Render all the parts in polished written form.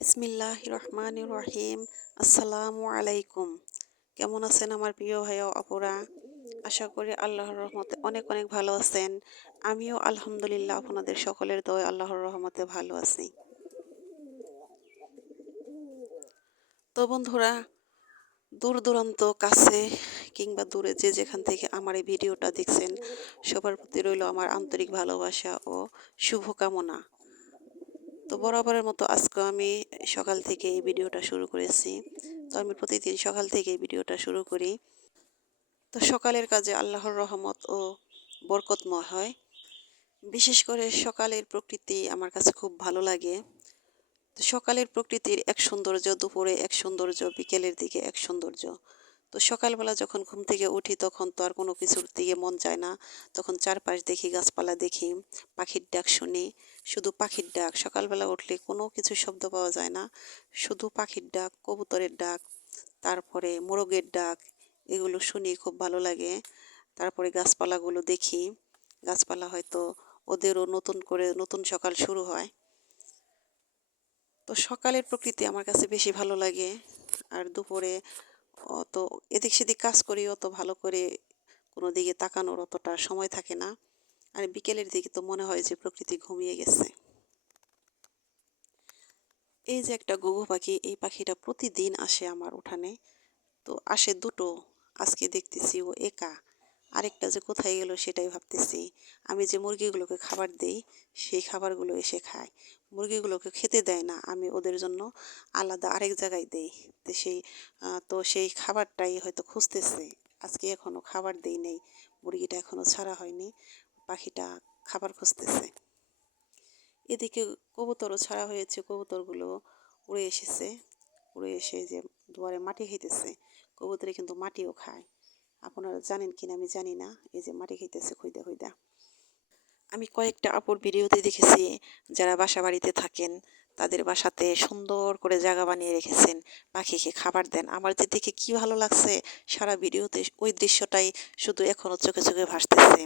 বিসমিল্লাহির রহমানির রহিম। আসসালামু আলাইকুম। কেমন আছেন আমার প্রিয় ভাই ও আপুরা? আশা করি আল্লাহর রহমতে অনেক অনেক ভালো আছেন। আমিও আলহামদুলিল্লাহ আপনাদের সকলের দয়ায় আল্লাহর রহমতে ভালো আছি। তো বন্ধুরা, দূর দূরান্ত কাছে কিংবা দূরে যে যেখান থেকে আমার এই ভিডিওটা দেখছেন, সবার প্রতি রইল আমার আন্তরিক ভালোবাসা ও শুভকামনা। তো বরাবরের মতো আজকে আমি সকাল থেকে এই ভিডিওটা শুরু করেছি। তো আমি প্রতিদিন সকাল থেকে এই ভিডিওটা শুরু করি। তো সকালের কাজে আল্লাহর রহমত ও বরকতময় হয়। বিশেষ করে সকালের প্রকৃতি আমার কাছে খুব ভালো লাগে। তো সকালের প্রকৃতির এক সৌন্দর্য, দুপুরে এক সৌন্দর্য, বিকেলের দিকে এক সৌন্দর্য। তো সকালবেলা যখন ঘুম থেকে উঠি তখন তো আর কোনো কিছুর দিকে মন চায় না। তখন চারপাশ দেখি, গাছপালা দেখি, পাখির ডাক শুনি। শুধু পাখির ডাক, সকালবেলা উঠলে কোনো কিছু শব্দ পাওয়া যায় না, শুধু পাখির ডাক, কবুতরের ডাক, তারপরে মোরগের ডাক, এগুলো শুনি, খুব ভালো লাগে। তারপরে গাছপালাগুলো দেখি, গাছপালা হয়তো ওদেরও নতুন করে নতুন সকাল শুরু হয়। তো সকালের প্রকৃতি আমার কাছে বেশি ভালো লাগে। আর দুপুরে অত এদিক সেদিক কাজ করি, অত ভালো করে কোনো দিকে তাকানোর অতটা সময় থাকে না। আর বিকেলের দিকে তো মনে হয় যে প্রকৃতি ঘুমিয়ে গেছে। এই যে একটা ঘুঘু পাখি, এই পাখিটা প্রতিদিন আসে আমার উঠানে। তো আসে দুটো, আজকে দেখতেছি ও একা। আরেকটা যে কোথায় গেল সেটাই ভাবতেছি। আমি যে মুরগিগুলোকে খাবার দেই, সেই খাবারগুলো এসে খায়। মুরগিগুলোকে খেতে দেয় না, আমি ওদের জন্য আলাদা আরেক জায়গায় দেই। তো সেই খাবারটাই হয়তো খুঁজতেছে। আজকে এখনো খাবার দেই নেই, মুরগিটা এখনো ছাড়া হয়নি, পাখিটা খাবার খুঁজতেছে। এদিকে কবুতরও ছাড়া হয়েছে, কবুতরগুলো উড়ে এসেছে। উড়ে এসে যে দুয়ারে মাটি খাইতেছে। কবুতরে কিন্তু মাটিও খায়। আপনারা জানেন কিনা আমি জানি না, এই যে মাটি খাইতেছে খুঁইদা খুঁইদা। আমি কয়েকটা আপুর ভিডিওতে দেখেছি, যারা বাসা বাড়িতে থাকেন তাদের বাসাতে সুন্দর করে জায়গা বানিয়ে রেখেছেন, পাখিকে খাবার দেন। আমার যে দেখে কি ভালো লাগছে, সারা ভিডিওতে ওই দৃশ্যটাই শুধু এখনো চোখে চোখে ভাসতেছে।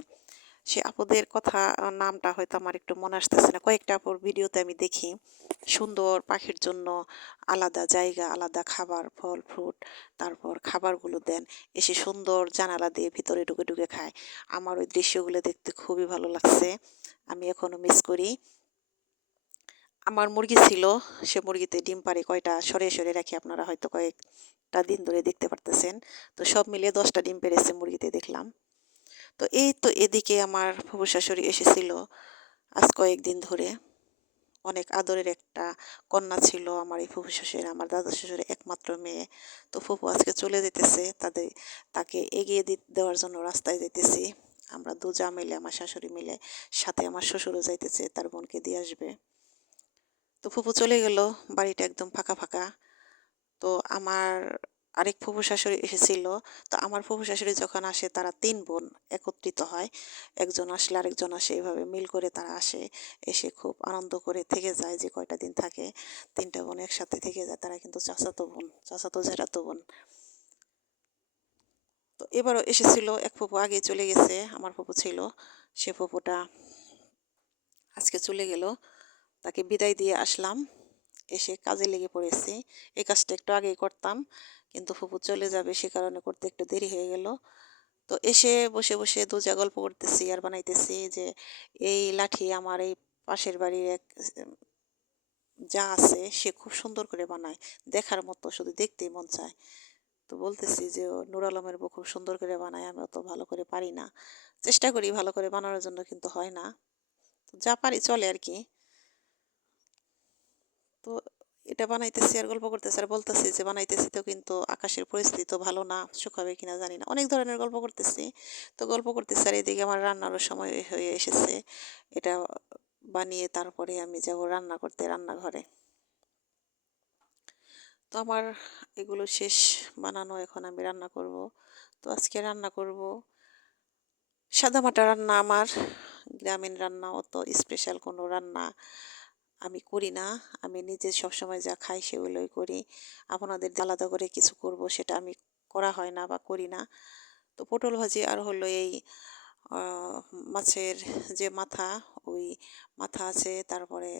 সে আপুদের কথা নামটা হয়তো আমার একটু মনে আসতেছে না। কয়েকটা আপুর ভিডিওতে আমি দেখি সুন্দর পাখির জন্য আলাদা জায়গা, আলাদা খাবার, ফল ফ্রুট, তারপর খাবারগুলো দেন, এসে সুন্দর জানালা দিয়ে ভিতরে ঢুকে ঢুকে খায়। আমার ওই দৃশ্যগুলো দেখতে খুবই ভালো লাগছে, আমি এখনো মিস করি। আমার মুরগি ছিল, সে মুরগিতে ডিম পাড়ে কয়টা সরে সরে রাখি, আপনারা হয়তো কয়েকটা দিন ধরে দেখতে পারতেছেন। তো সব মিলিয়ে 10টা ডিম পেড়েছে মুরগিতে দেখলাম। তো এই তো এদিকে আমার ফুফু শাশুড়ি এসেছিল আজ কয়েকদিন ধরে। অনেক আদরের একটা কন্যা ছিল আমার এই ফুফু শ্বশুর, আমার দাদা শ্বশুরের একমাত্র মেয়ে। তো ফুফু আজকে চলে যেতেছে, তাকে এগিয়ে দেওয়ার জন্য রাস্তায় যেতেছি। আমরা দু যা মিলে, আমার শাশুড়ি মিলে, সাথে আমার শ্বশুরও যাইতেছে, তার বোনকে দিয়ে আসবে। তো ফুফু চলে গেল, বাড়িটা একদম ফাঁকা ফাঁকা। তো আমার আরেক ফুফু শাশুড়ি এসেছিল। তো আমার ফুফু শাশুড়ি যখন আসে, তারা 3 বোন একত্রিত হয়। একজন আসলে আরেকজন আসে, এভাবে মিল করে তারা আসে। এসে খুব আনন্দ করে থেকে যায়, যে কয়টা দিন থাকে 3টা বোন একসাথে থেকে যায়। তারা কিন্তু চাচাতো বোন, চাচাতো জেঠাতো বোন। তো এবারও এসেছিল এক ফুপু, আগে চলে গেছে, আমার ফুপু ছিল, সে ফুপুটা আজকে চলে গেল। তাকে বিদায় দিয়ে আসলাম, এসে কাজে লেগে পড়েছি। এই কাজটা একটু আগেই করতাম, কিন্তু ফুপু চলে যাবে সে কারণে করতে একটু দেরি হয়ে গেল। তো এসে বসে বসে দুজা গল্প করতেছি আর বানাইতেছি যে এই লাঠি আমার এই পাশের বাড়ির এক যা আছে, সে খুব সুন্দর করে বানায়, দেখার মতো, শুধু দেখতেই মন চায়। তো বলতেছি যে ও নূর আলমের বউ খুব সুন্দর করে বানায়, আমি অত ভালো করে পারি না। চেষ্টা করি ভালো করে বানানোর জন্য, কিন্তু হয় না। তো যা পারি চলে আর কি। তো এটা বানাইতেছি আর গল্প করতেছি আর বলতেছি যে বানাইতেছি, তো কিন্তু আকাশের পরিস্থিতি তো ভালো না, শুকাবে কিনা জানি না, অনেক ধরনের গল্প করতেছি। তো গল্প করতেছি আর এদিকে আমার রান্নারও সময় হয়ে এসেছে। এটা বানিয়ে তারপরে আমি যাব রান্না করতে রান্নাঘরে। তো আমার এগুলো শেষ বানানো, এখন আমি রান্না করব। তো আজকে রান্না করব সাদামাটা রান্না। আমার গ্রামীণ রান্না, অত স্পেশাল কোনো রান্না আমি করি না। আমি নিজে সবসময় যা খাই সেগুলোই করি। আপনাদের আলাদা করে কিছু করব সেটা আমি করা হয় না বা করি না। তো পটল ভাজি আর হলো এই মাছের যে মাথা, ওই মাথা আছে, তারপরে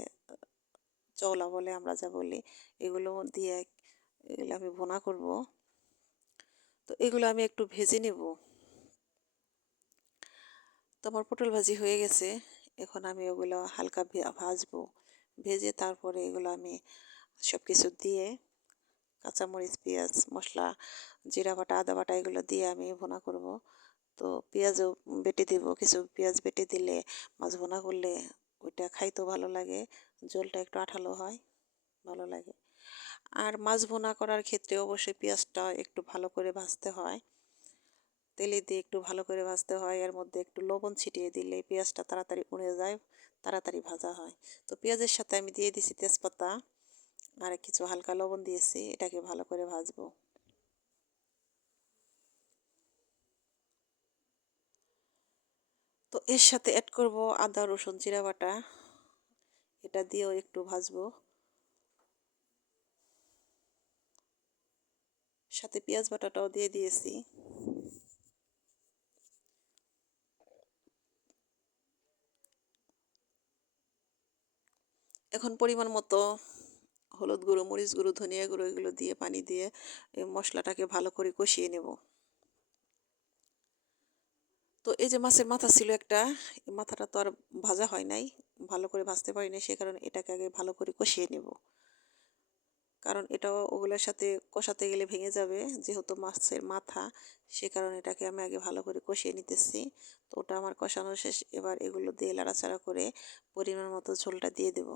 চওলা বলে আমরা যা বলি, এগুলো দিয়ে এগুলো আমি ভুনা করব। তো এগুলো আমি একটু ভেজে নেব। তো আমার পটল ভাজি হয়ে গেছে। এখন আমি ওগুলো হালকা ভাজবো। ভেজে তারপরে এগুলো আমি সব কিছু দিয়ে কাঁচামরিচ, পেঁয়াজ, মশলা, জিরা বাটা, আদা বাটা এগুলো দিয়ে আমি ভুনা করব। তো পেঁয়াজও বেটে দেব, কিছু পেঁয়াজ বেটে দিলে মাছ ভুনা করলে ওইটা খাইতেও ভালো লাগে, ঝোলটা একটু আঠালো হয়, ভালো লাগে। আর মাছ ভুনা করার ক্ষেত্রে অবশ্যই পেঁয়াজটা একটু ভালো করে ভাজতে হয়, তেলে দিয়ে একটু ভালো করে ভাজতে হয়। এর মধ্যে একটু লবণ ছিটিয়ে দিলে পেঁয়াজটা তাড়াতাড়ি উড়ে যায়, তাড়াতাড়ি ভাজা হয়। তো পেঁয়াজের সাথে আমি দিয়ে দিছি তেজপাতা আর কিছু হালকা লবণ দিয়েছি, এটাকে ভালো করে ভাজবো। তো এর সাথে অ্যাড করব আদা রসুন জিরা বাটা, এটা দিয়েও একটু ভাজবো। সাথে পেঁয়াজ বাটাটাও দিয়ে দিয়েছি। এখন পরিমাণ মতো হলুদ গুঁড়ো, মরিচ গুঁড়ো, ধনিয়া গুঁড়ো এগুলো দিয়ে পানি দিয়ে এই মশলাটাকে ভালো করে কষিয়ে নেব। তো এই যে মাছের মাথা ছিল একটা, এই মাথাটা তো আর ভাজা হয় নাই, ভালো করে ভাজতে পারি নাই, সে কারণে এটাকে আগে ভালো করে কষিয়ে নেব। কারণ এটাও ওগুলোর সাথে কষাতে গেলে ভেঙে যাবে, যেহেতু মাছের মাথা, সে কারণে এটাকে আমি আগে ভালো করে কষিয়ে নিতেছি। তো ওটা আমার কষানো শেষ, এবার এগুলো দিয়ে লাড়াচাড়া করে পরিমাণ মতো ঝোলটা দিয়ে দেব।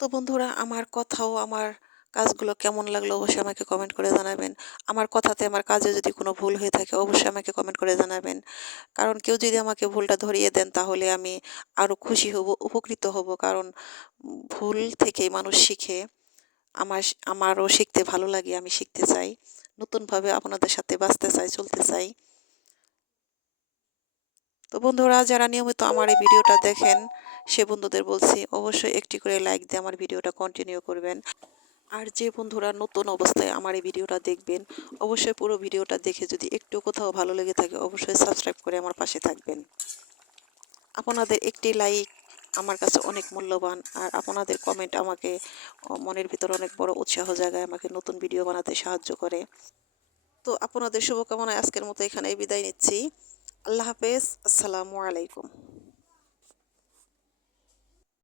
তো বন্ধুরা, আমার কথাও আমার কাজগুলো কেমন লাগলো অবশ্যই আমাকে কমেন্ট করে জানাবেন। আমার কথাতে আমার কাজে যদি কোনো ভুল হয়ে থাকে অবশ্যই আমাকে কমেন্ট করে জানাবেন। কারণ কেউ যদি আমাকে ভুলটা ধরিয়ে দেন তাহলে আমি আরও খুশি হব, উপকৃত হব। কারণ ভুল থেকেই মানুষ শিখে। আমারও শিখতে ভালো লাগে, আমি শিখতে চাই, নতুনভাবে আপনাদের সাথে বাঁচতে চাই, চলতে চাই। তো বন্ধুরা, যারা নিয়মিত আমার এই ভিডিওটা দেখেন সে বন্ধুদের বলছি অবশ্যই একটি করে লাইক দিয়ে আমার ভিডিওটা কন্টিনিউ করবেন। আর যে বন্ধুরা নতুন অবস্থায় আমার এই ভিডিওটা দেখবেন অবশ্যই পুরো ভিডিওটা দেখে যদি একটু কোথাও ভালো লেগে থাকে অবশ্যই সাবস্ক্রাইব করে আমার পাশে থাকবেন। আপনাদের একটি লাইক আমার কাছে অনেক মূল্যবান, আর আপনাদের কমেন্ট আমাকে মনের ভিতর অনেক বড় উৎসাহ জাগায়, আমাকে নতুন ভিডিও বানাতে সাহায্য করে। তো আপনাদের শুভকামনায় আজকের মতো এখানেই বিদায় নিচ্ছি। আল্লাহ হাফেজ, আসসালামু আলাইকুম।